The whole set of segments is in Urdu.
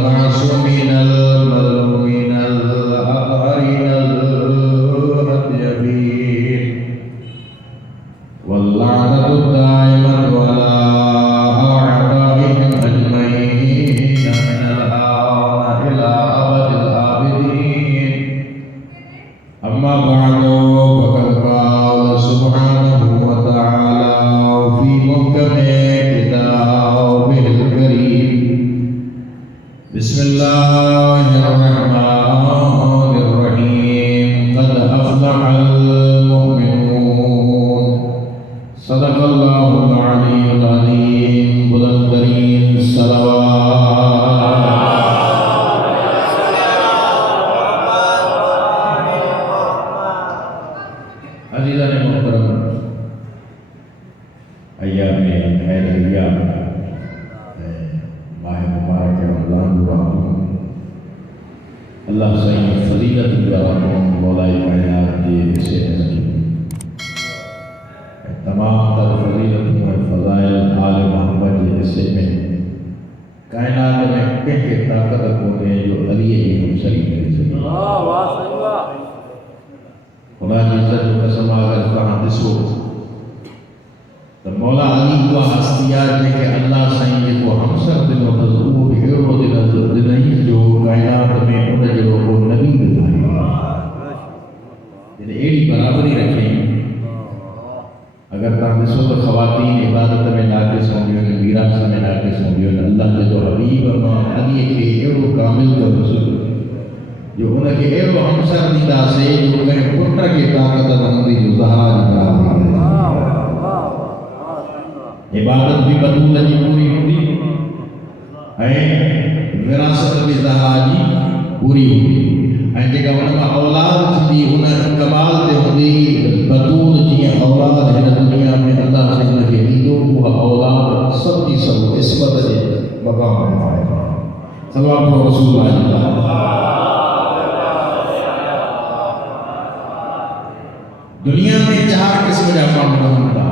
المعصومين المظلومين الأطهرين الأطيبين واللعنة الدائمة على أعدائهم أجمعين من الآن إلى أبد الآبدين. أما بعد فقد قال سبحانه وتعالى في محكم كتابه الكريم: بسم الله الرحمن الرحيم. قد أفلح المؤمنون. صدق الله العلي العظيم. بلند ترین صلوات. عزیزان محترم، ایام خیریہ ماہ مبارک رمضان الرحمن، اللہ سائیں فضیلت الرحمن مولا کائنات کے حصے نظر تمام تر فضیلت و فضائل آل محمد کے حصے میں کائنات میں کہیں طاقت کونے جو علی شریف ہے. خدا کی عزت و قسم اگر کہاں دسو تو مولا علی کو ہستیات ہے کہ اللہ سائیں یہ کو ہم سب دن و حضور ہیرو دن نہیں جو کائنات میں ان جو کو نبی بتائے یعنی ایڑی برابری رکھیں. اگر تاں دسو تو خواتین عبادت میں ناقص ہوں گے، میراث میں ناقص ہوں گے. اللہ کے جو حبیب علی کے ایڑو کامل کو رسول جو ان کے ایڑو ہمسر دیتا سے جو کہیں پٹر کی طاقت رہنی جو زہار برابر عبادت بھی بدول جی پوری ہوئی ہے، وراثت بھی زہار جی پوری ہوئی ہے. جگہ ان میں اولاد تھی ان کمال تے ہوندی بدول جی اولاد ہے دنیا میں اللہ سے ان کے لیے وہ اولاد سب کی سب عصمت کے مقام ہے. صلوات رسول اللہ. دنیا میں چار قسم کا معاملہ ہوتا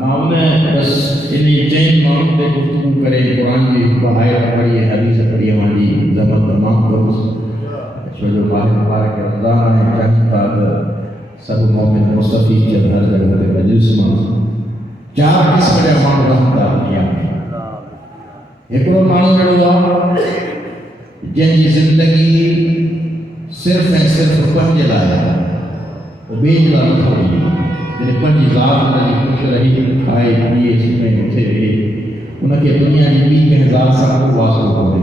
معاملہ بس انہیں چین معاملہ پہ گفتگو کرے. قرآن کی آیت پڑھی، حدیث پڑھی، ہماری زمان تمام درست جو ماہ مبارک رمضان ہے چاہتا سب مومن مستفید جب ہر جگہ پہ مجلس میں چار قسم کا معاملہ ہوتا دنیا میں. ایکڑو معاملہ ہوا جن کی زندگی صرف پنج لایا وہ بیج لانا تھوڑی یعنی پنج ذات انہیں خوش رہی کھائے پیے سنے اٹھے رہے انہیں کہ دنیا کی بھی کہ ذات سب کو واسطہ ہو رہے.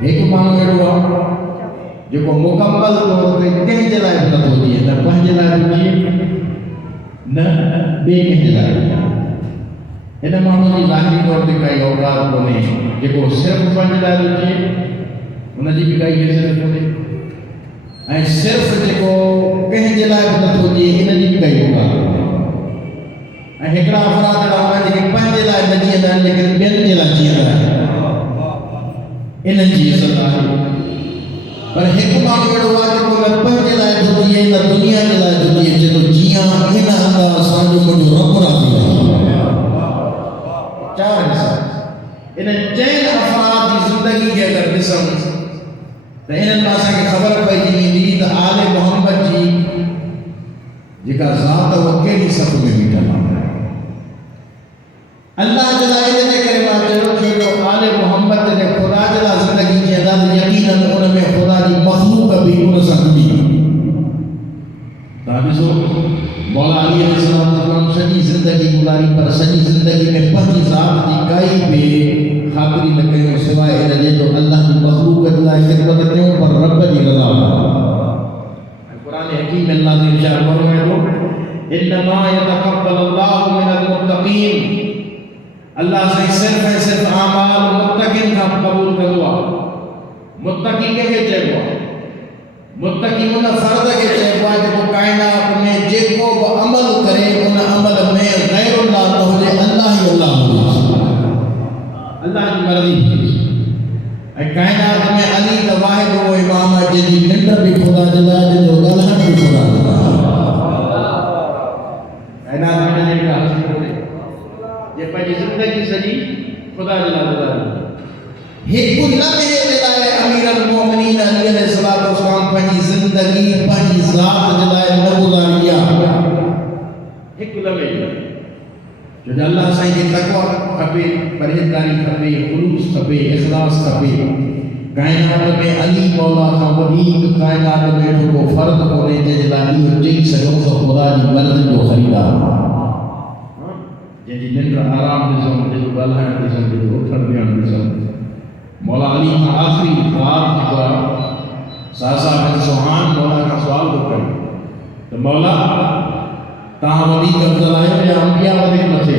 ایک مانو ہوا جو کو مکمل طور پہ کہیں جلائے بلد ہوتی ہے، نہ پنج جلائے ہوتی ہے نہ بے کہیں جلائے ہوتی ہے. انہیں مانو کی ظاہری طور پہ کئی اوقات ہونے جو کو صرف پنج جلائے ہوتی ہے انہیں جی بھی کئی حیثیت ہوتے ہیں، صرف جو کہیں جلائے بلد ہوتی ہے انہیں جی بھی کئی اوقات ہوتے ہیں. ہکڑا افراد ہوتا ہے جو پنج جلائے بلدی ہے لیکن بین جلائے چیئے ہے انہیں جی صدا ہے. پر حکمہ کڑوا جو کو پنج جلائے ہوتی ہے نہ دنیا جلائے ہوتی ہے جو جیاں انہیں اللہ سانجو کو جو رب راتی ہے. چار حصہ انہیں چین افراد کی زندگی کے اگر نسم تو انہیں ناسا کی خبر پہ جی دی تو آل محمد جی جکا ذات وہ کیڑی صف میں بھی جمع ہے. اللہ جلائے دے کرے بات چلو کہ جو آل محمد نے خدا جلا زندگی کی عدد یقیناً ان میں خدا کی مخلوق بھی ان سکتی تابیسو مولا علی علیہ السلام سنی زندگی گزاری پر سنی زندگی میں پنج ذات کی کئی بے خاطری نہ کہیں سوائے رجے تو اللہ کی مخلوق اللہ خدمت کیوں پر رب کی رضا قرآن حکیم اللہ نے ارشاد فرمایا تو انما يتقبل الله من المتقین اللہ سے صرف اعمال متقین کا قبول کروا. متقی کے چاہیے متقی ان فرد کے چاہیے جو کائنات میں جے کو عمل کرے ان عمل میں غیر اللہ تو ہو اللہ ہی اللہ ہو اللہ کی مرضی. کائنات میں علی کا واحد وہ امام ہے جن کی ننڈر بھی خدا جلا جو گلہن بھی خدا جلا. کائنات میں نے کہا یہ پنجی زندگی سجی خدا جلا جلا ایک لمحے جلائے امیر المومنین علی علیہ السلام پنی زندگی پنی ذات جلائے نہ گزاریا ایک لمحے جو اللہ سائیں کے تقوی کھپے پرہیزگاری کھپے خلوص کھپے اخلاص کھپے کائنات میں علی مولا کا وحید کائنات میں کو فرد ہونے جے جلالی ہو چئی سگوں تو خدا جی مرد جو خریدار جی ننڈ آرام دسوں جو ڳالهائڻ دسوں جو اٿڻ ويهڻ دسوں مولا علی کا آخری خواب جو ساسا بن سبحان مولا کا سوال کو کرے تو مولا تاں وڈی افضل ہے یا انبیاء وڈی نٿي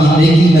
جي نیڪي نہ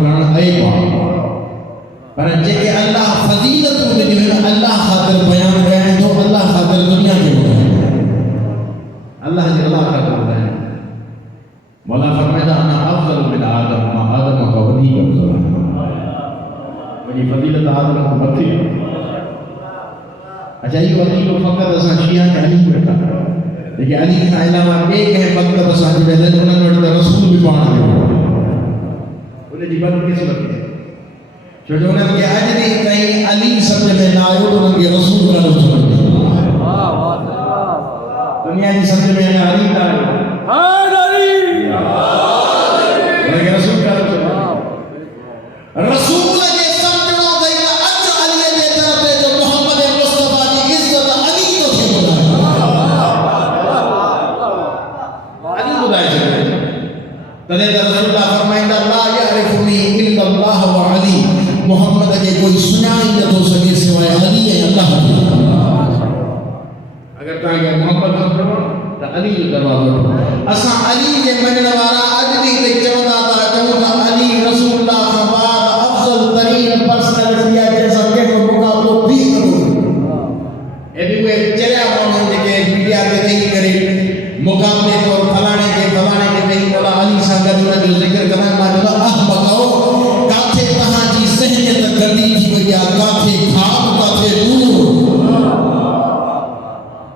ڪرڻ عيب آهي پر جيڪي اللہ فضیلت ڏنيون اللہ خاطر بیان ڪيا تو اللہ خاطر دنیا کي ٻڌايو اللہ جي اللہ خاطر ٻڌايو مولا فرماتا انا افضل من آدم ما آدم کا وڌيڪ افضل آهي وڏي فضیلت آدم کان مٿي اچھا یہ وقت فقط اساں شیعہ کے علی بیٹھا لیکن علی کا علاوہ ایک ہے مکتب اساں جی ویلے انہوں نے رسول بھی پانا ہے انہیں جی بات کس وقت ہے جو انہوں نے آج نہیں کہیں علی سمجھ میں نہ آئے تو انہوں نے رسول کا لفظ سمجھ میں دنیا جی سمجھ میں نہ علی کا لیکن رسول کا لفظ رسول کے سمجھنا دینا اچھا علی دے طرف جو محمد مصطفیٰ کی عزت علی کو سے بلائے تنے رسول اللہ فرمائندہ لا یعرفنی الا اللہ و علی محمد کے کوئی سنائی نہ تو سکے سوائے علی ہے اللہ اگر تاں کہ محمد سمجھو تو علی جو دروازہ اساں علی کے منن وارا اج بھی تے چوندا تا چوندا علی رسول اللہ کا بعد افضل ترین پرسنالٹی ہے جیسا کہ مقابلہ بھی کرو اے بھی چریا مونن کے میڈیا تے نہیں کرے مقابلے تو فلانے کے نہیں مولا علی سا گدنا جو ذکر کرنا ما جو احمقو کاتے تہاں جی ذہنیت گندی تھی ویا کاتے خواب کاتے دور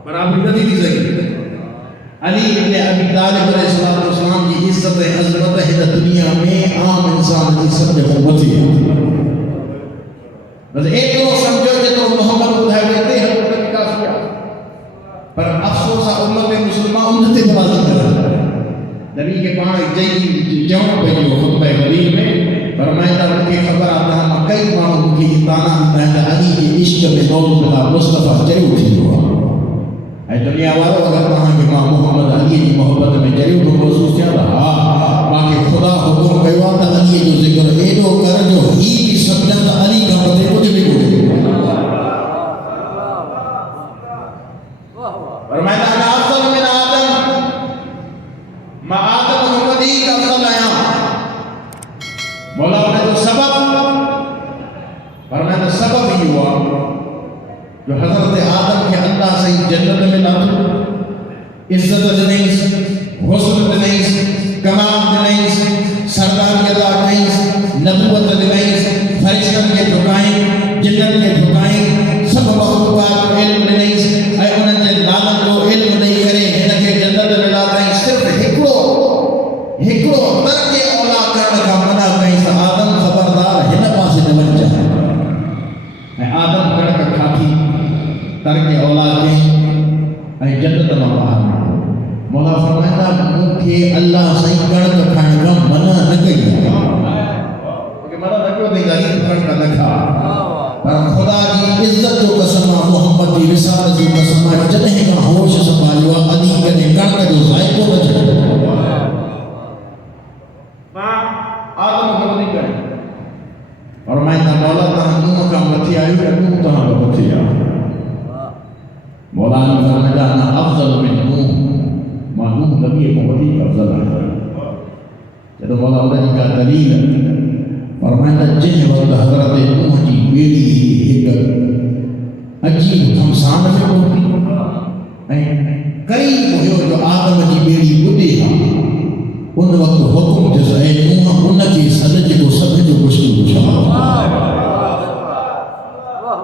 برابر گندی تھی ذکر علی ابن ابی طالب علیہ السلام کی عزت عظمت ہے دنیا میں عام انسان کی سب سے قوت ہے بس ایک لوگ سمجھو کہ تو محمد بدھائے دیتے ہیں حضرت کافیہ پر افسوس امت مسلمہ امت بازی کرا نبی کے پاس جئی جاؤں پہ جو خطبہ غریب میں فرمائندہ ان کی خبر آتا ہے کئی مانوں کی تانا مہد علی کے عشق میں نوز بلا مصطفیٰ جری اٹھی ہوا اے دنیا والوں اگر وہاں کے ماں محمد علی کی محبت میں جری تو محسوس کیا رہا باقی خدا حکم کہوا تھا علی جو ذکر ایڈو کر جو ہی بھی سمجھن علی کا پتے کچھ بھی کوئی فرمائندہ میں افضل من آدم ما آدم محمد ہی کا افضل آیا مولا نے تو سبب فرمائندہ سبب ہی ہوا جو حضرت آدم کے اللہ سے جنت میں لاتا عزت نہیں حسن نہیں کمال نہیں سرداریت نہیں نبوت نہیں فرشتوں کے جھکائیں جنت کے جھکائیں سب مخلوقات علم نہیں اے انہوں نے لالت کو علم نہیں کرے ان کے جنت میں لاتا ہے صرف ہکڑو ترک اولا کرنے کا منع کہیں تو آدم خبردار ہن پاسے نوجہ اے آدم کڑ کا کھاتی ترک اولا کے جنت میں باہر مولا فرماتا مجھے اللہ صحیح کڑ کا کھانے کا منع نہ کہی کہ منع نہ کیوں دیں گا یہ کڑ کا نہ کھا پر خدا کی عزت جو قسمہ محمد کی رسالت جو قسمہ جنہیں کا ہوش سنبھالوا علی کنے کڑ کا جو ذائقہ نہ چھڑے آدم کو نہیں کرے اور میں مولا تہاں نوح کا متھی آئی ہے نوح تہاں کا متھی آئی مولا نے فرمایا انا افضل من نوح ما نوح نبی کو وہی افضل ہے جب مولا اللہ کا دلیل فرمایا جن وقت حضرت نوح کی بیڑی ایک عجیب خمسان میں ہوتی قریب ہوئے جو آدم کی بیڑی بدے ہاں ان وقت حکم جس اے نوح ان کی سنج کو سمجھ مشکل کشا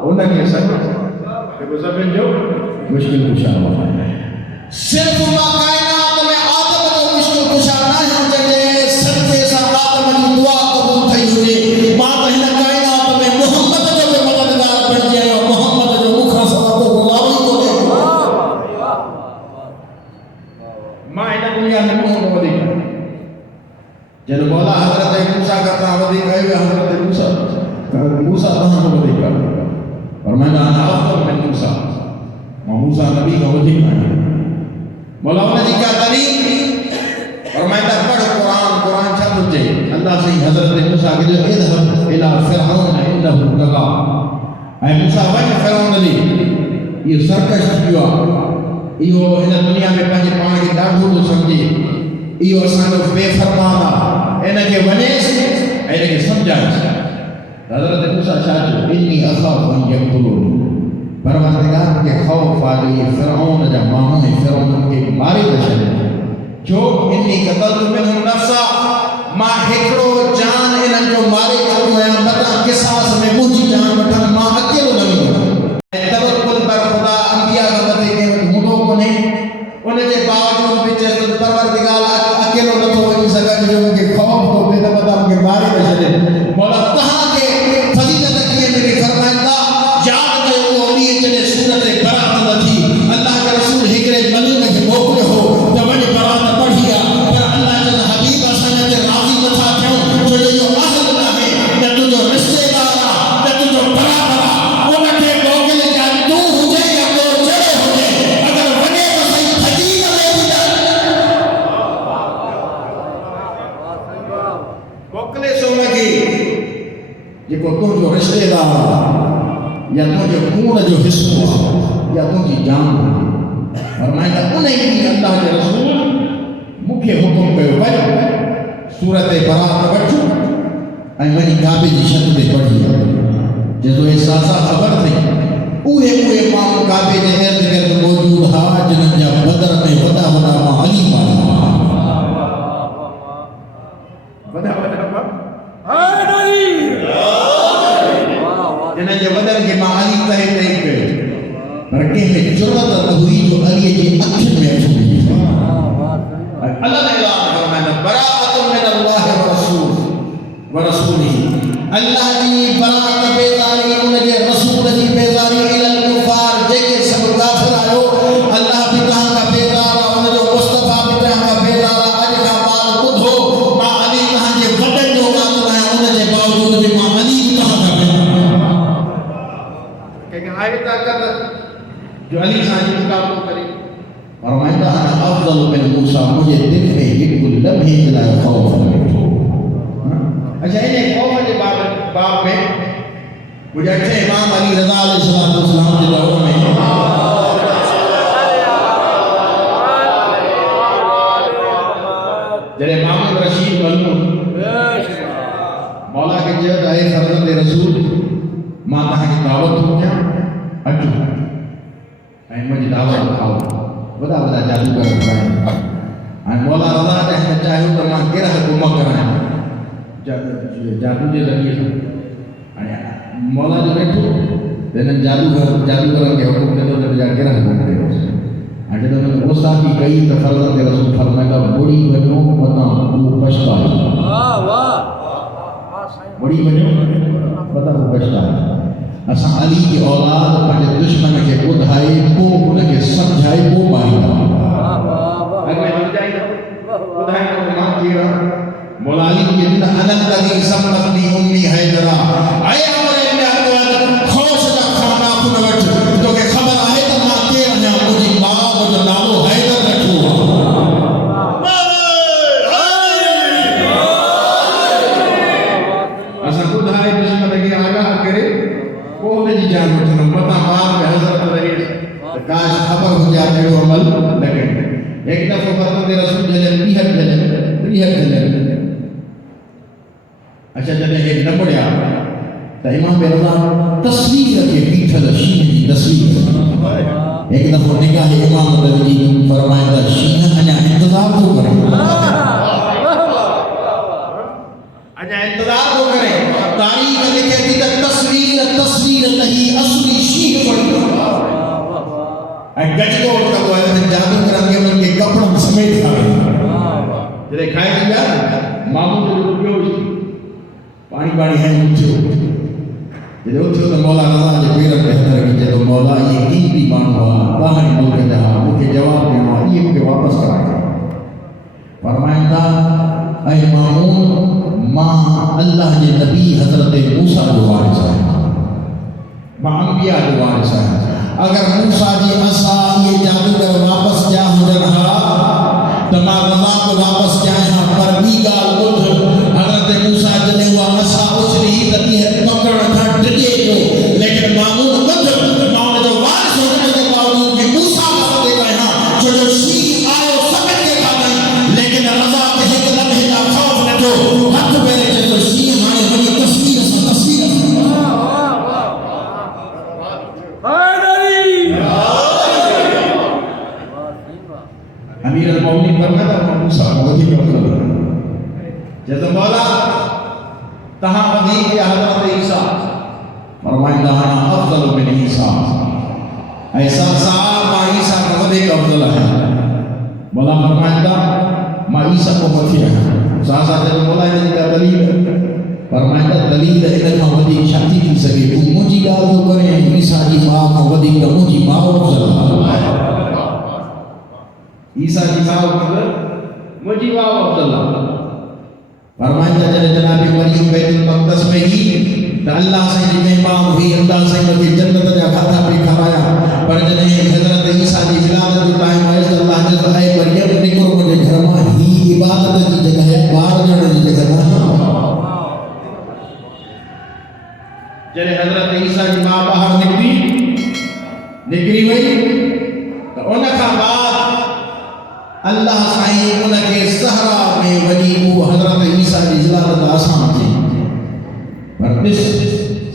ان کی سنج کو سمجھ مشکل کشا صرف کائنات میں آدم کو مشکل کشا نہ ہو جائے سچے سا جب مولا حضرت موسیٰ کا تعوذی کہے حضرت موسیٰ تہاں کو بدے کر اور میں نے افضل من موسیٰ موسیٰ نبی کا وجہ ہے مولا انہیں جی کیا تعلیم اور میں نے پڑھ قرآن چھا تجھے اللہ سے حضرت موسیٰ کے جو اذهب الى فرعون انه طغى اے موسیٰ وجہ فرعون علی یہ سرکش کیا یہ ان دنیا میں پہنچے پانے کی ڈاڑھو تو سمجھے یہ اسانو بے فرمانا انہیں کے ونیس انہیں کے سمجھائے حضرت موسیٰ چاہتے انی اخاف ان یقتلون پروردگار کے خوف آگئی فرعون جب ماہوں فرعون کے مارے بشنے جو انی قتلت منہم نفسا ماں ہکڑو جان انہاں جو مارے چھوڑو ہے بتا قصاص میں مجھے جان بٹھا ماں اکیلو نہیں ہو توکل پر خدا انبیاء کا بتے کے مدوں کو نہیں انہیں کے باوجود بھی جیسے پروردگار اکیلو نہ تو نہیں سکا جو ان کے خوف تو بے بتا ان کے مارے بشنے مولا تہاں کے فضیلت کیے میری فرمائندہ یاد کرے وہ امیر جنہیں سورت برات نہ تھی اللہ کا رسول ہکرے ملین کے موقع ہو تو وجہ برات پڑھیا پر اللہ جن حبیب آسانہ کے راضی نہ تھا کیوں جو یہ جو اہل نہ ہے نہ تو جو رشتے دارا نہ تو جو برابرا انہ کے موقع لے جائے تو ہو جائے یا تو جڑے ہو جائے اگر وجہ تو صحیح حدیث لے بھی جائے موقع سو لگی یہ کو تو جو رشتے دارا یا تو جو خون جو حصہ یا تو کی جان اور میں نے انہیں کی اللہ کے رسول مکھے حکم پہ وجہ سورت برات بچو این منی کعبے جی شد پہ پڑھی جیسو احساسا خبر تھی اوہے ماں کعبے جے ارد گرد موجود ہا جنن جا بدر میں ودا ماں علی ماں جنہیں جو بدر کے ماں علی کہے نہیں کہے پر کہیں جرات نہ ہوئی جو علی کے اکھن میں چھوڑی اللہ نے اعلان فرمایا براءۃ من اللہ ورسولہ اللہ کی برات بیزاری ان کے رسول کی بیزاری الی الکفار جے کے سب کافر آئو اللہ بھی تہاں کا بیزارا ان جو مصطفیٰ بھی تہاں کا بیزارا اج کا مال خود ہو ماں علی تہاں کے وڈن جو قاتل ہے ان کے باوجود بھی ماں علی بھی تہاں کا بیزارا کہ آئے طاقت جو علی خان جی مقابلہ کرے اور میں کہا افضل من موسیٰ مجھے دل میں ایک لمحے دلائے خوف ہے اچھا انہیں خوف کے باب میں مجھے اچھے امام علی رضا علیہ السلام کے دور میں جنہیں امام رشید ملمون مولا کے جہد آئے فرزند رسول ماں تہاں کی دعوت ہو کیا اچھو مجھے دعوت کھاؤ بدا جادوگر بنائیں مولا رضا کہنا چاہے تو ماں گرہ کو مکرائیں جادو جے لگی مولا جو بیٹھو دینن جادوگر کے حکم دے تو جا گرہ کو مکرائیں جب انہوں نے غصہ کی گئی تو فرزند رسول فرمائے بڑی بنو بتا وہ پشتا بڑی بنو بتا وہ پشتا ہے اساں علی کی اولاد پنجے دشمن کے بدھائے کو ان کے سمجھائے کو ماری اگر میں ہم جائیں بدھائے کو ماں کیا مولا علی کی انہا الذی سمتنی امی حیدرہ آئے ہمارے میں اکواد خوش دا کھانا کھنا وچ جو کہ خبر آئے تو ماں کے انہا مجھے ماں مجھے نامو حیدر رکھو اساں بدھائے دشمن کے آگاہ کرے کونے جی جان بچنا پتہ مار میں حضرت رئیس کاش خبر ہو جاتے ہو عمل لگن ایک دفعہ فرماتے رسول جلن ریحت جلن اچھا جنہیں ایک نمبر آ تو امام رضا تصویر کے پیٹھل شیح کی تصویر ایک دفعہ نگاہ امام رضی فرمائے شیح انہا انتظار کو کریں انہا انتظار کو کریں تاریخ لکھے تھی تصویر نہیں اصلی شیح پڑھتا گج کو اٹھا تو ہے جادو کرن کے ان کے کپڑوں سمیت کھائے جلے کھائے دیا ماموں جو رکیو اس پانی ہے اٹھو جلے اٹھو تو مولا رضا جو پیرک بہتر کی جلے مولا یہ قیمتی مانو ہوا باہر ملک جہاں ان کے جواب دینا یہ ان کے واپس کرائے فرمائندہ اے مامون ماں اللہ کے نبی حضرت موسیٰ جو وارث ہے، ماں انبیاء جو وارث ہے. اگر موسیٰ جی عصا یہ جادوگر واپس جا ہو رہا تو ماں رضا کو واپس جائے ہاں. پر بھی گال بدھ حضرت موسیٰ جنے ہوا عصا اچھلی تتی ہے پکڑ تھا ڈجے کو، لیکن مامون بدھ ماں جو وارث ہونے کے باوجود کہ موسیٰ کو دے گئے ہاں جو شیخ آئے سمجھ کے کھا گئی، لیکن رضا کے ایک لمحے کا خوف نہ جو ہاتھ میرے کے تو شیخ آئے ہمیں تصویر امیر المومنین فرماتا ہے موسیٰ وحی کا مطلب جیسا مولا تہاں وحی کے حضرت عیسیٰ فرمائندہ ہاں افضل من عیسیٰ، ایسا صاحب ماں عیسیٰ کا وحی کا افضل ہے. مولا فرمائندہ ماں عیسیٰ کو وحی ہے. ساتھ جب مولا نے کا دلیل فرمائندہ دلیل انہا وحی شکتی کی سکے تو مجھے گال جو کریں عیسیٰ کی ماں کو وحی کا مجھے ماں افضل ہے. عیسیٰ کی ماں مجھے ماں افضل ہے. فرمائندہ جناب مریم بیت المقدس میں ہی تو اللہ سے جی مہمان ہوئی، اللہ سے مجھے جنت جا کھاتا پہ کھوایا. پر جنہیں حضرت عیسیٰ کی ولادت جو ٹائم آئے تو اللہ جس اے مریم نکر مجھے گھر میں ہی عبادت کی جگہ ہے، باہر جانے کی جگہ نہ. جنہیں حضرت عیسیٰ کی ماں باہر نکلی ہوئی تو ان کا بعد اللہ سائیں ان کے صحرا میں ولی کو حضرت عیسیٰ کی ولادت آسان تھی. پر اس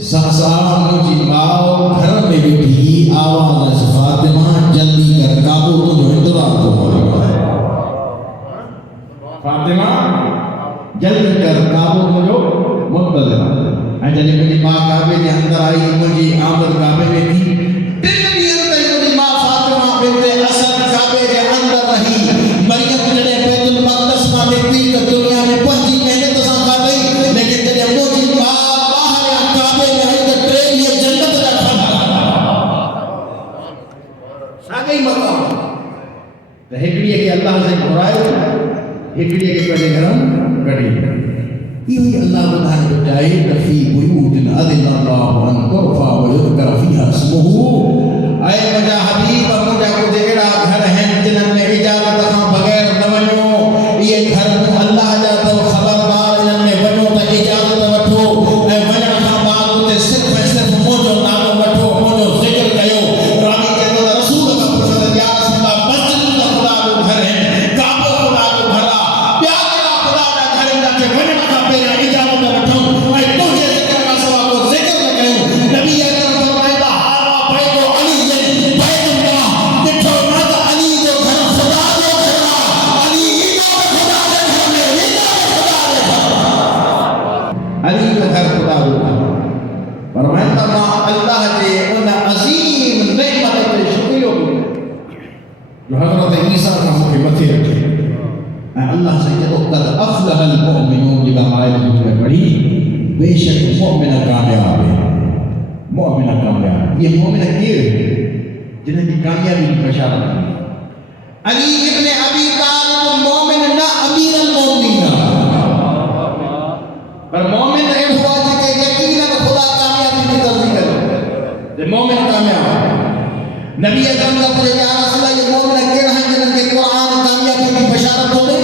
سہسار مجھے ماں گھر میں بیٹھی آواز فاطمہ جلدی کر کعبہ تو جو انتظار تو ہو رہا ہے. فاطمہ جلدی کر کعبہ تو جو منتظر ہے. جب میری ماں کعبے کے اندر آئی مجھے آمد کعبے میں تھی. میری ماں فاطمہ بنت اسد کعبے کے اندر رہی. مریم جڑے بیت المقدس میں نکلی تو دنیا میں پہنچی محنت سے کھا گئی، لیکن جڑے مجھے ماں باہر کعبے میں آئی تو ٹرین یہ جنت کا کھانا ساگئی مقام تو ہکڑی ہے کہ اللہ سے برائے ہکڑی ہے کہ پہلے گھرم کڑی یہ اللہ بتائے تو جائے فی بیوت اذن اللہ ان ترفع ویذکر فیہا اسمہ. اے مجھا حبیب مجھا کو دیڑا گھر ہیں جنہاں میں اجازت ہاں بغیر نہ ونو. یہ گھر کو اللہ جا تو خبردار جنہاں میں ونو تا اجازت وٹھو. اے ونن ہاں بعد تے صرف موجو نالو وٹھو، موجو ذکر کیو. رامی کے تو رسول کا پرسد یا رسول اللہ مسجد کا خدا کو گھر ہے، کعبہ خدا کو گھر آ پیارا خدا کا گھر جا کے ونن کا پہلا اجازت وٹھو. اے تو یہ ذکر کا سوا کو ذکر نہ کیو. نبی اکرم فرمائے ہارا بیت علی بیت اللہ دکھو ماتا علی جو گھر خدا جو گھر علی اینا خدا دے گھر میں اینا خدا دے گھر علی کا گھر خدا جو گھر. فرمائے تمام اللہ کے ان عظیم نعمت کے شکریہ جو حضرت عیسیٰ کا مکہ متھی رکھے. اللہ سے جب قد افلح المؤمنون جب آئے میں پڑھی بے شک مومنہ کامیاب ہے. مومنہ کامیاب یہ مومنہ کیے جنہیں کی کامیابی کی بشارت ہے. علی ابن ابی طالب مومن نہ امیر المومنین پر مومن اے ہوا کہ یقینا خدا کامیابی کی تصدیق کرے. مومن کامیاب ہے. نبی اکرم کا پوچھا یا رسول اللہ یہ مومن کہہ رہا ہے جنہوں کے قرآن کامیابی کی بشارت ہو گئی.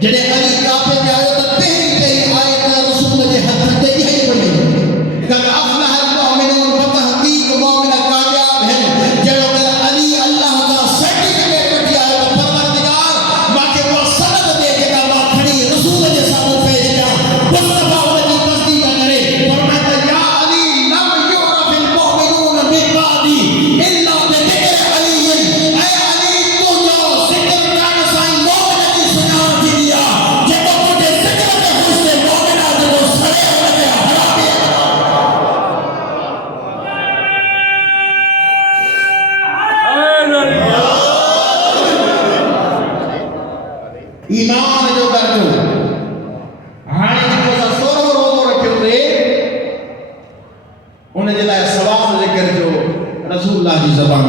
جنہیں علی کعبے میں آئے تو پہلی آیت رسول کے حد دے یہی پڑھی قد افلح المؤمنون بتحقیق مومن کامیاب ہے. جب علی اللہ کا سرٹیفکیٹ بٹھی آئے تو پروردگار باقی وہ سند دے کے کا کھڑی رسول کے سامنے پیش کیا مصطفیٰ کی تصدیق کرے. فرماتا یا علی لم یعرف المؤمنون ببعدی الا بذکر علی. اے علی تو جو ذکر کا سائیں مومن کی سنان کی دیا جب مجھے ذکر کے خوش سے مومن آج وہ سڑے ہوئے حرامی ایمان جو درجو ہانے جو سا سورو روزو رکھے ہوئے انہیں جلائے ثواب ذکر جو رسول اللہ کی زبان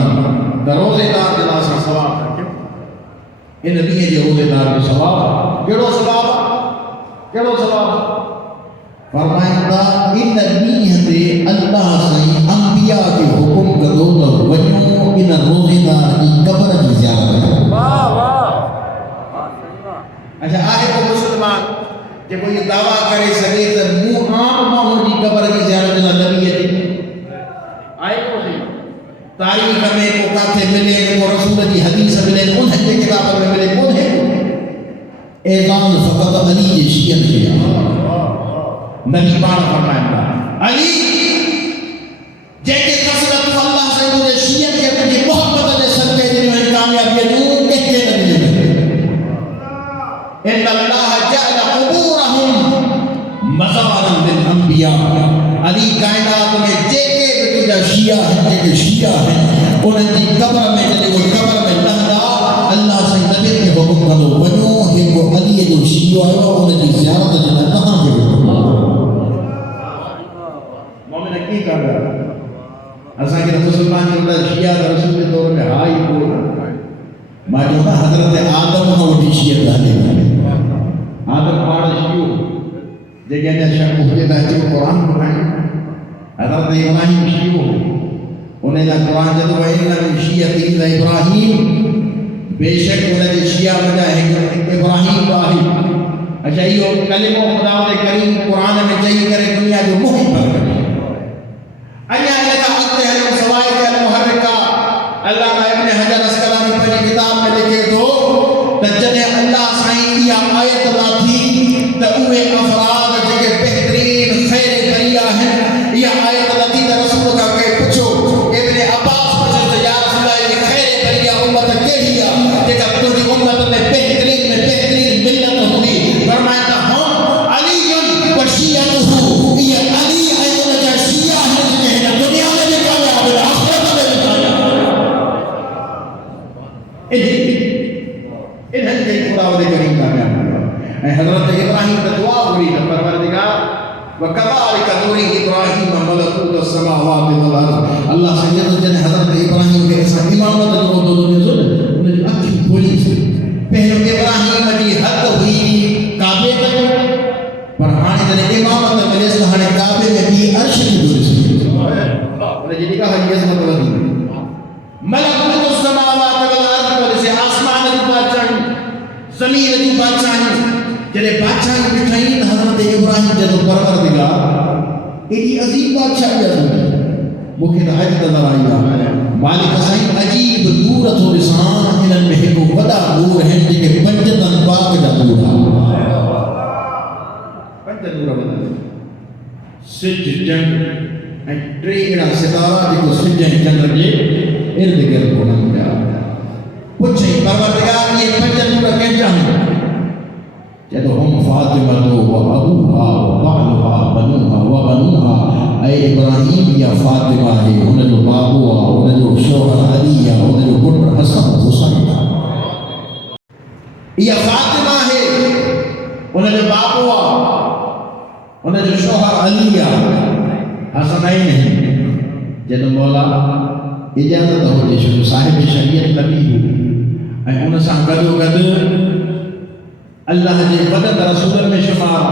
در روزے دار جلائے سا ثواب رکھے. ان نبی جی روزے دار کے ثواب کیڑو ثواب کہڑو ثواب؟ فرمائندہ ان ڈینہں تے اللہ سائیں انبیاء کے حکم کدو تو وجو ان روزے دار کی قبر کی زیارت کرو. واہ واہ. اچھا آئے کو مسلمان کہ کوئی دعویٰ کرے سکے تو منہ عام ماحول کی قبر کی زیارت نہ نبی ہے. آئے کو سی تاریخ میں کو کاتے ملے کو رسول کی حدیث ملے انہیں کے کتاب میں ملے کون ہے؟ اعزاز فقط علی کے شیعت کیا. نبی پاک فرمائے علی جے کے کثرت اللہ سے مجھے شیعت کے تجھے محبت دے صدقے دے میں کامیابی دوں کہتے نبی ان اللہ جعل قبورہم مزارا للانبیاء. علی کائنات میں جے کے تجھے شیعہ ہیں جے کے شیعہ ہیں انہیں کی قبر میں جے وہ قبر میں لہدا اللہ سے نبی کے حکم کرو ونو ہن کو علی جو شیعہ ہے انہیں کی زیارت جنہ کہاں کے کی کر رہا اساں کے مسلمان جو شیعہ رسول کے دور میں ہائی کو ما جو حضرت آدم کو وٹی شیعہ دالے آدم پاڑ شیعہ جگہ نے شک ہوتے دا جو قرآن پڑھائیں حضرت ابراہیم شیعہ انہیں دا قرآن جدو وَإِنَّ مِنْ شِيَّتِهِ لَإِبْرَاهِيمَ بے شک انہیں شیعہ وجہ ہے ابراہیم واحد. اچھا یہ کلمہ خدا کریم قرآن میں چاہیے کرے دنیا جو محب پر کرے ایا لگا اتے ہیں سوائے کے المحرکہ علامہ ابن حجر اسقلانی پہلی کتاب میں لکھے تو جنے اللہ سائیں یہ آیت لاتی تو اوے افراد جگہ بہترین خیر بریہ ہیں یہ آیت لاتی تو رسول کا کہ پوچھو ابن عباس پوچھتے یا رسول اللہ یہ خیر بریہ امت کیڑی ہے جگہ تجھے امت میں بہترین ملت ہوئی فرمایا ہم علی و شیعتہ یہ علی انہیں کے خدا و کریم کامیاب ہوا. حضرت ابراہیم کا دعا ہوئی تو پروردگار وَكَذَلِكَ نُرِي إِبْرَاهِيمَ مَلَكُوتَ السَّمَاوَاتِ وَالْأَرْضِ. اللہ سے جن حضرت ابراہیم کے ایسا امامت جو دو دنیا سن انہیں اچھی بولی سے پہلو ابراہیم کی حد ہوئی کعبے تک پر ہانے جن امامت ملے سے ہانے کعبے میں بھی عرش کی بولی سے انہیں جنہی کہا یہ عظمت ودی ملکوت السماوات والارض وجہ سے آسمان کی بادشاہی زمین کی بادشاہی جنہیں بادشاہی بٹھائیں حضرت ابراہیم جدو پروردگار ایک عظیم بادشاہی ہے مکھے حج نظر آئی مالک سائیں عجیب دورت و لسان انہن میں ایک وڈا دور ہے جنہیں پنجتن پاک جا دورا پنجتن دورا بدا سج جنگ ٹریڑا ستارہ جنہیں سجن چندر کے ارد گرد کو نم جا پوچھیں پروردگار یہ پنجتن دورا کہہ جاؤں جدو ہم فاطمہ تو و ابوہا و بعلہا بنوہا و بنوہا اے ابراہیم یا فاطمہ ہے انہیں جو بابوہا انہیں جو شوہر علیہ انہیں جو بڑھ حسن حسین یا فاطمہ ہے انہیں جو بابوہا انہیں جو شوہر علیہ حسنین ہے جدو مولا اجازت ہو جیسے جو صاحب شریعت نبی ہو انہیں ساں گدو گد اللہ جے بدت رسول میں شمار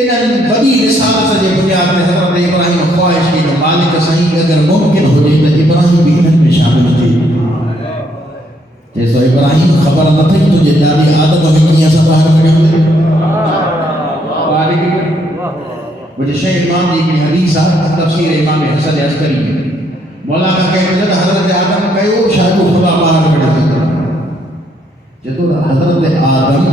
انہاں بڑی رسالت سے بنیاد میں حضرت ابراہیم خواہش کی کہ مالک صحیح اگر ممکن ہو جائے تو ابراہیم بھی انہاں میں شامل تھے جیسا ابراہیم خبر نہ تھی تو جے دادی آدم ہمیں کیا سا باہر میں گئے وجہ شیخ امام جی کی حدیث تفسیر امام حسن عسکری مولا کا کہتے ہیں حضرت آدم کئیو شاہد خدا باہر میں گئے جدو حضرت آدم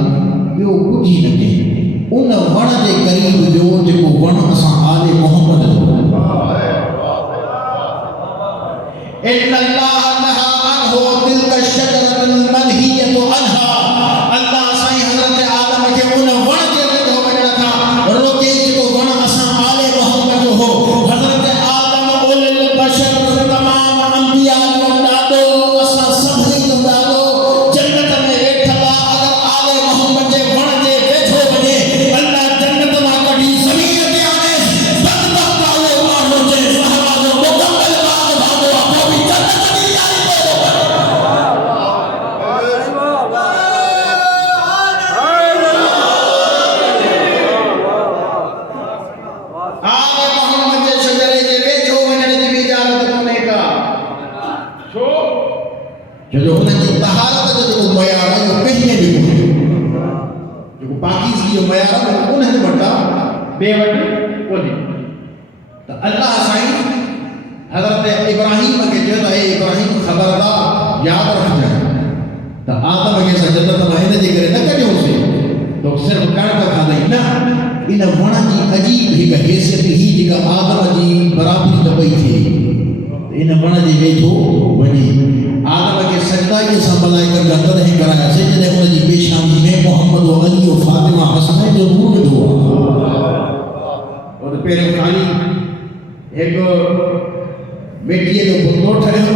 بیو کچھ ہی نہ کہیں ان ون دے قریب جو جکو ون اساں آل محمد ان اللہ نہا عنہ تلک الشجرۃ المنہیۃ عنہا اللہ سائیں حضرت آدم کے ان ون دے جو بنا تھا روکے جکو ون اساں آل محمد جو ہو حضرت آدم اول البشر تمام انبیاء کو دادو اساں سبھی کو دادو جو پاکیزگی جو معیار ہے انہیں بڑا بے وٹ کوئی تو اللہ سائیں حضرت ابراہیم کے جو ہے ابراہیم خبردار یاد رکھ جائے تو آدم کے ساتھ جنت میں ہن جے کرے نہ کجو سے تو صرف کڑک کھا دئی نہ ان وڻ جي عجیب هڪ حیثیت هي جيڪا آدم جي برابري نه پئي ٿئي ان وڻ جي ويجهو وڃي آدم کي سجدائي سان ملائڪن جا قدم ڪراياسي جڏهن ان جي پيشاني ۾ محمد و علي و فاطمه حسن جو نور ڏٺو اور پهرين خالي هڪ مٹی جو بندو ٺهيو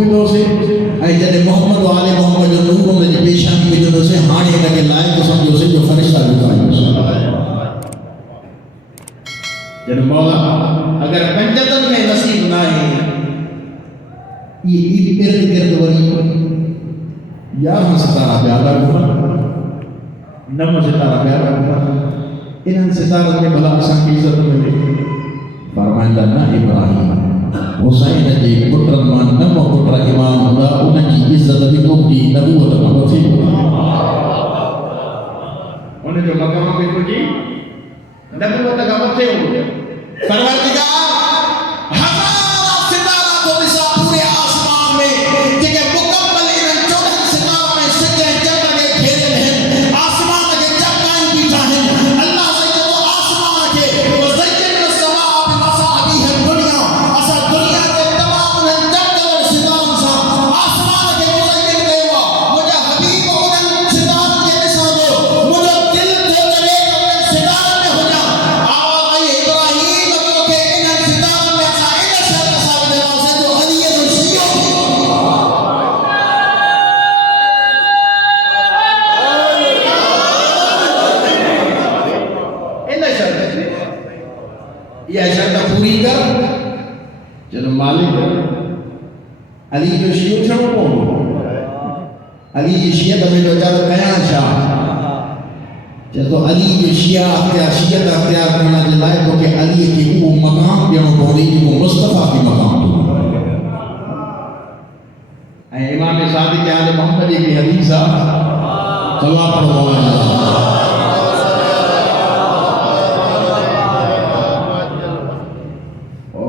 وڌوسي ۽ جڏهن محمد و آل محمد جو نور ان جي پيشاني ۾ ڏٺوسي هاڻي ان کي لائق سمجھوسي جو فرشتہ ڏٺو جن مولا اگر پنجتن میں نصیب نہ ہے یہ ارد گرد وری یا ہم ستارہ پیارا گھر نم ستارہ پیارا گھر انہاں ستارہ کے بھلا اساں کی عزت ملے فرمائندہ نہ ابراہیم حسین جی پٹر مان نم پٹر امام خدا ان کی عزت بھی کوٹی نبوت میں تھی ان جو مقام بھی کوٹی نبوت کا متھے ہو گیا پروردگار ہزاروں ستارہ کو دسا پورے آسمان میں جے مکمل ان 14 ستاروں میں سچے چند کے گھیرے ہیں آسمان کے چکائیں بیٹھا ہے اللہ سے جو آسمان کے وزین السماء بمصابیح الدنیا اسا دنیا کے تمام ان چکر ستاروں سے آسمان کے وزین کہوا مجھے حبیب ان ستاروں کے دسا دو مجھے دل دے کرے ان ستاروں میں ہو جا آواز آئی ابراہیم یہ شرط پوری کر جب مالک علی جو شیعہ چھڑو پہنو علی جی شیعہ میں جو چاہتا قیان شاہ جب علی جو شیعہ اختیار کرنا جلائے تو کہ علی کی وہ مقام بیانو پہنی جو مصطفیٰ کی مقام تو امام صادق آل محمد کی حدیثہ صلوات پڑھو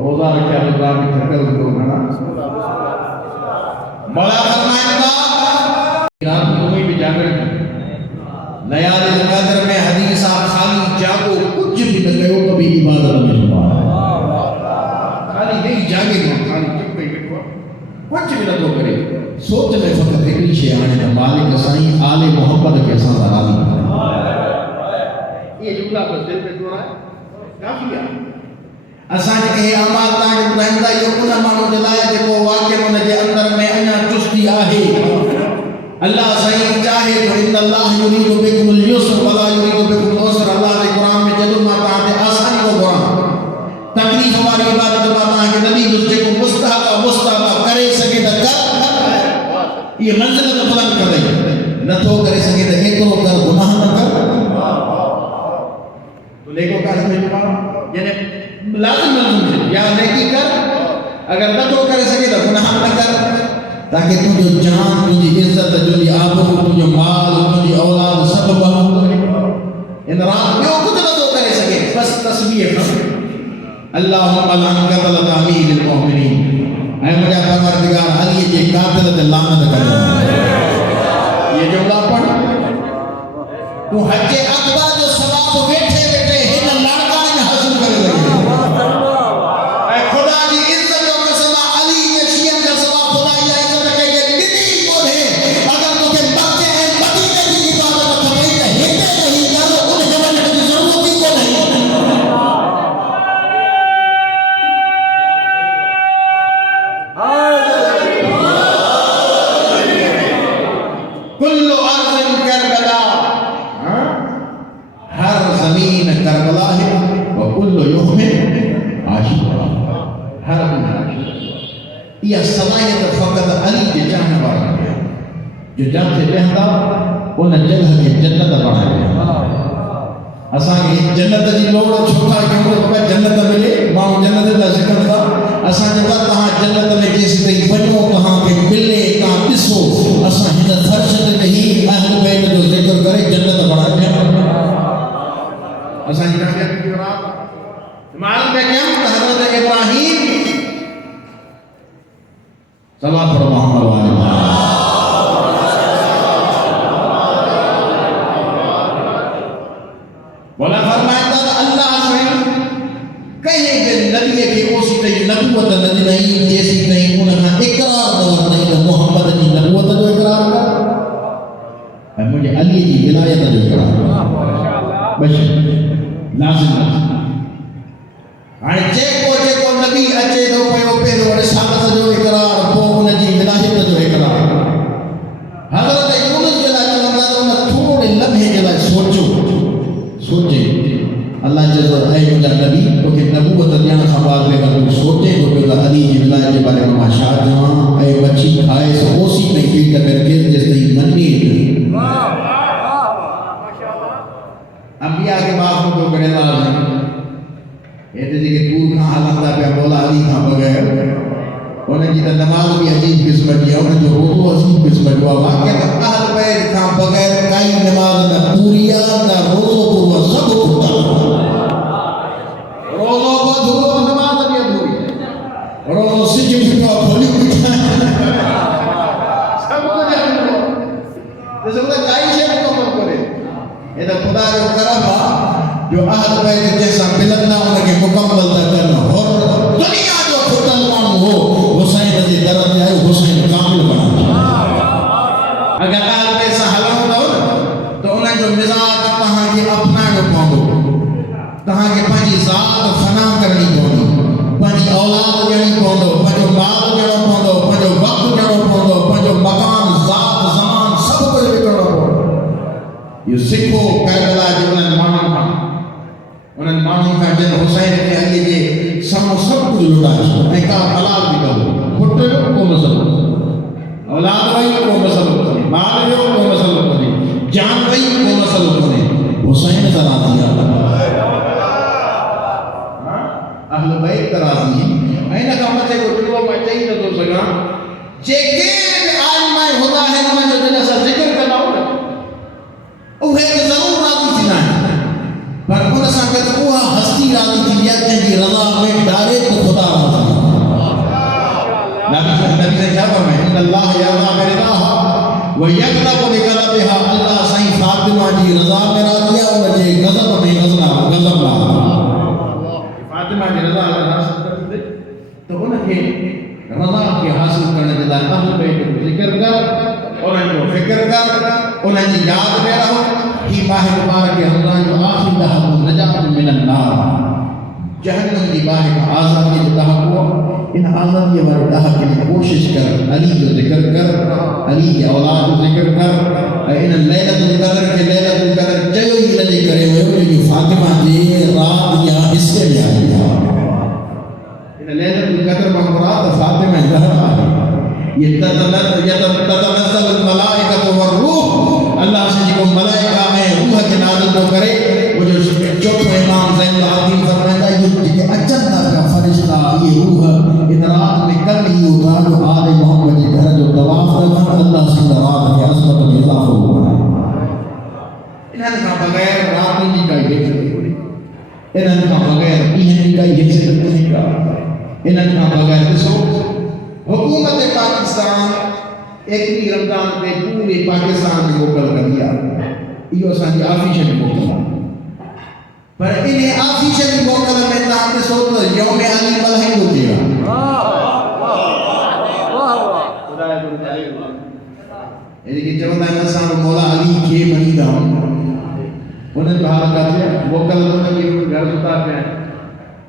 اللہ رکھا اللہ کی تھکل کو بنا مولا فرمائندہ رات تمہیں بھی جاگر لیالِ القدر میں حدیثہ خالی جاگو کچھ بھی نہ کرو کبھی عبادت میں شمار خالی نہیں جاگے گا خالی چپ پہ بیٹھو کچھ بھی نہ تو کرے سوچ میں فقط ایک شے آنے مالک سائیں آل محمد کے ساتھ راضی یہ جملہ بس دل پہ دو رہا ہے کافی ہے اسان کے اعمال تاں رہندا یہ ان مانو دلائے جو واقع ان کے اندر میں انا چستی ہے اللہ صحیح چاہے تو ان اللہ یرید بكم اليسر ولا یرید بكم العسر اللہ کے قرآن میں جدو ما تاں آسانی کو قرآن تکلیف والی عبادت باتاں کہ نبی اس کو مستحب کرے سکے تو کر یہ منزل بلند کرے نہ تو کرے سکے تو ایکو کر گناہ نہ کر تو لیکو کا اس میں یعنی لازم ملزم ہے یا نیکی کر اگر نہ تو کر سکے تو گناہ نہ کر تاکہ تجھو جان تجھے عزت تجھے آبرو تجھے مال تجھے اولاد سب بہو ان رات میں کچھ نہ تو کر سکے بس تسبیح کر اللہم لعن قتل امیر المؤمنین اے مجھے پروردگار علی کے قاتل تے لعنت کر یہ جملہ پڑھ تو حج اکبر جو ثواب بیٹھے بیٹھے ہن لڑکا نے حاصل کر لے اے خدا دی عزت و قسم علی کے شیعہ کا ثواب خدا کی عزت کے کتنی کو ہے اگر تو کے بچے ہیں مدینے کی عبادت کرے تے ہتے نہیں جانو ان کے کی ضرورت ہی کو نہیں کل ارض کربلا ہر زمین کربلا ہے وکل یوم عاشورا ہر دن عاشورا یہ صلاحیت فقط علی کے چاہنے والا ہے جو جانتے رہتا ان جگہ کے جنت بنا گیا اساں کی جنت دی لوڑ چھوٹا کیوں کہ جنت ملے ماں جنت دا ذکر تھا اساں جب تہاں جنت میں جیسے تے بنو تہاں کے ملے کا دسو اساں ہن فرش تے نہیں اہل بیت جو ذکر کرے جنت بڑا ہے اساں جی کہاں کی رات معلوم ہے کہ حضرت ابراہیم صلوات پر محمد والے بولا فرمایا تھا اللہ سے کہیں کہ نبی کی اوسی تے نبوت نہیں جیسی نہیں انہاں اقرار دور نہیں تو محمد کی نبوت جو اقرار کر مجھے علی کی ولایت جو اقرار بس لازم ہاں چیکو نبی اچے تو پیو پیرو رسالت جو اقرار پو ان جی ولایت جو اقرار حضرت یونس جلا چلا تو تھوڑے لمحے جلا سوچے اللہ جزا اے مجھا نبی تو کہ نبوت دیان خبار لے کر تو سوچے تو کہ علی کی ولایت کے بارے میں شاہ جوان اے بچی کھائے سے اوسی نہیں پیٹ کر کے جس نہیں منی انبیاء کے بعد کو کرے لا ہے کہتے جی کہ دور کہاں حالندہ پہ مولا علی کہاں بغیر انہیں جی نماز بھی عجیب قسمت دیا انہیں جو روزو عجیب قسمت ہوا واقعہ کہ اہل بیت کہاں بغیر کئی نماز نہ پوریا نہ روزو پوروا سب ہوتا روزو پر دھولو نماز بھی ادھوری روزو سجن کا بھولی کچھا سب کو جانو جیسے بولے کئی شے مکمل کرے یہ تو خدا جو کرم جو اہل بیت جیسا ملنا انہیں کے مکمل تک کرنا اور دنیا جو خطل مان ہو حسین رضی درد جائے حسین کامل بنا اگر اہل بیت سے حلام نہ ہو تو انہیں جو مزاج تہاں کی اپنا جو پاندو تہاں کے پانچی ذات فنا کرنی پاندو پانچی اولاد جانی پاندو پانچو مال جانو پاندو پانچو وقت جانو پاندو پانچو مکان ذات زمان سب کو جو کرنا پاندو یہ سکھو کربلا جو انہیں مانن کا انہیں مانن کا جن حسین کے علی کے سمو سب کچھ لٹا چھو ایکا حلال بھی کرو پھٹے کو مسئلہ اولاد بھائی کو مسئلہ کرنے مال جو کو مسئلہ کرنے جان بھائی کو مسئلہ کرنے حسین ذرا دیا اہل بیت ترازی ہیں اینا کا مچے کو دلو مچے ہی نہ دو سکا چیکے آج میں خدا ہے نمہ جو دنیا سا ذکر کرنا ہوگا اوہ ایک ضرور راضی تھی نہ پر انہا سا کہتا اوہا ہستی راضی تھی یا جنگی رضا میں ڈالے تو خدا راضی نبی سے کیا فرمائے ان اللہ یرضا برضاہا ویغضب بغضبہا اللہ سائیں فاطمہ جی رضا میں راضی ہے اور جے غضب میں غضب نہ فاطمہ جی رضا اللہ حاصل کرتے تو انہیں کے رضا کے حاصل کرنے کے لئے اہل بیت کو ذکر کر انہیں جو فکر کر انہیں جی یاد میں رہو کہ ماہ مبارک رمضان جو آخری دہا نجات من النار جہنم کی باہ کا آزادی جو دہا ہوا ان آزادی ہمارے دہا کے لیے کوشش کر علی جو ذکر کر علی کی اولاد جو ذکر کر ان لیلت القدر کے لیلت القدر چلو ہی لجے کرے ہوئے جو فاطمہ جی رات یا حصے میں آئی ان لیلت القدر مہمرات فاطمہ زہرا یہ تتنزل الملائکۃ والروح اللہ سے جو ملائکہ ہیں روح کے نازل کو کرے وہ جو چوتھا امام زین العابدین فرماتا ہے یہ اچھا کا فرشتہ یہ روح ان رات میں کل ہی ہوتا جو آل محمد کے گھر جو طواف کرتا اللہ سے رات کی عظمت میں اضافہ ہوا ہے انہوں کا بغیر رات نہیں کا یہ انہوں کا بغیر ایہن کا یہ سے نہیں کا انہوں کا بغیر دسو حکومت پاکستان ایک رمضان پہ پورے پاکستان میں موکل کر دیا یہ اساں آفیشل موکل پر انہیں آفیشل موکل میں تاہتے سوت یوم علی ملہی ہوتی ہے یہ کہ چوندہ انسان مولا علی کے مہیدہ انہیں بہار کرتے ہیں موکل انہیں کی گھر ستا پہ ہیں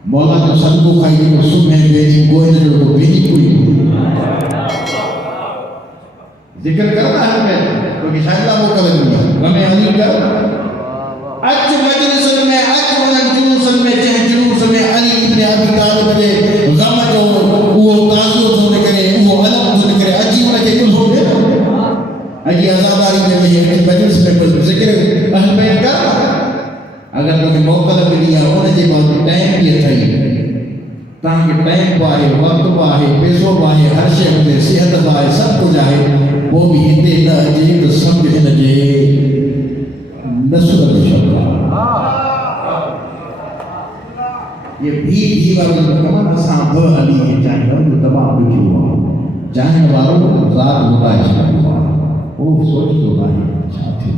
مولا جو سن کو کھائی جو سمیں بیری کوئی نہ جو بیری کوئی ذکر کرنا ہے میں کیونکہ شاید اللہ موقع لگا رمے علی کر اچھ مجلس میں اچھ جلوس میں چاہے جلوس میں علی ابن ابی طالب دے غم جو وہ تعزیت ہونے کرے وہ علم ہونے کرے اجی ہونے کے کل ہو گئے اجی آزاداری میں وہی مجلس میں ذکر اہل بیت کر اگر کوئی موقع لیا ہونے کے بعد ٹائم بھی تھئی تاکہ ٹائم پائے وقت پائے پیسوں پائے ہر شے ہوتے صحت پائے سب کچھ آئے وہ بھی ہندے نہ اجے تو سمجھ نہ جے نصرت شوقا یہ بھی والا مکمل اساں ب علی کے چاہیے تو تمام لکھی ہوا چاہنے والوں ذات متعلق ہوا وہ سوچ تو بھائی شانتی